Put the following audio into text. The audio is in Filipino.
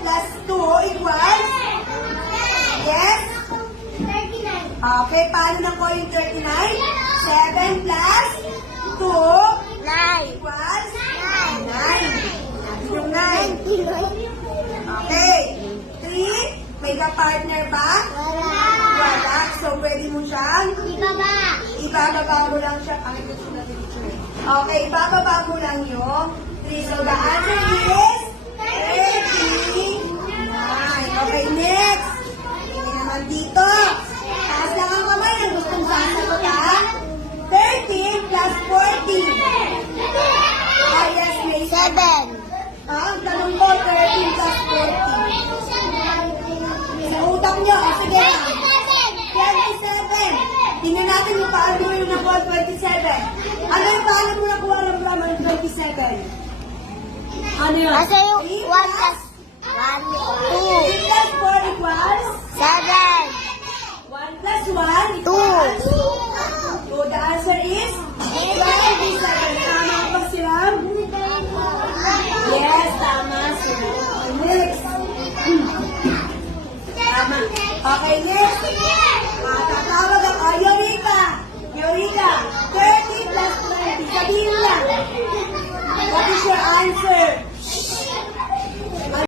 plus 2 equals? Yes? Okay, paano na po yung 39? 7 plus 2 equals? 9. Yung 9. Okay. 3, may ka-partner ba? Wala. So, pwede mo siyang? Ibababa mo lang siya. Okay, ibababa mo lang yung 3. So, the answer is 39. Okay, next. Tingnan naman dito. Taas lang ang kamay. Ang gustong sasagot ha? 13 plus 14. Ah, yes, may 7. Ang tanong ko, 13 plus 14. Sa utak nyo, sige. 27. Tingnan natin yung paano yung nakuha 27. Ano yung paano mo nakuha ng grammar 27? Ano yun? Kasi yung 1 plus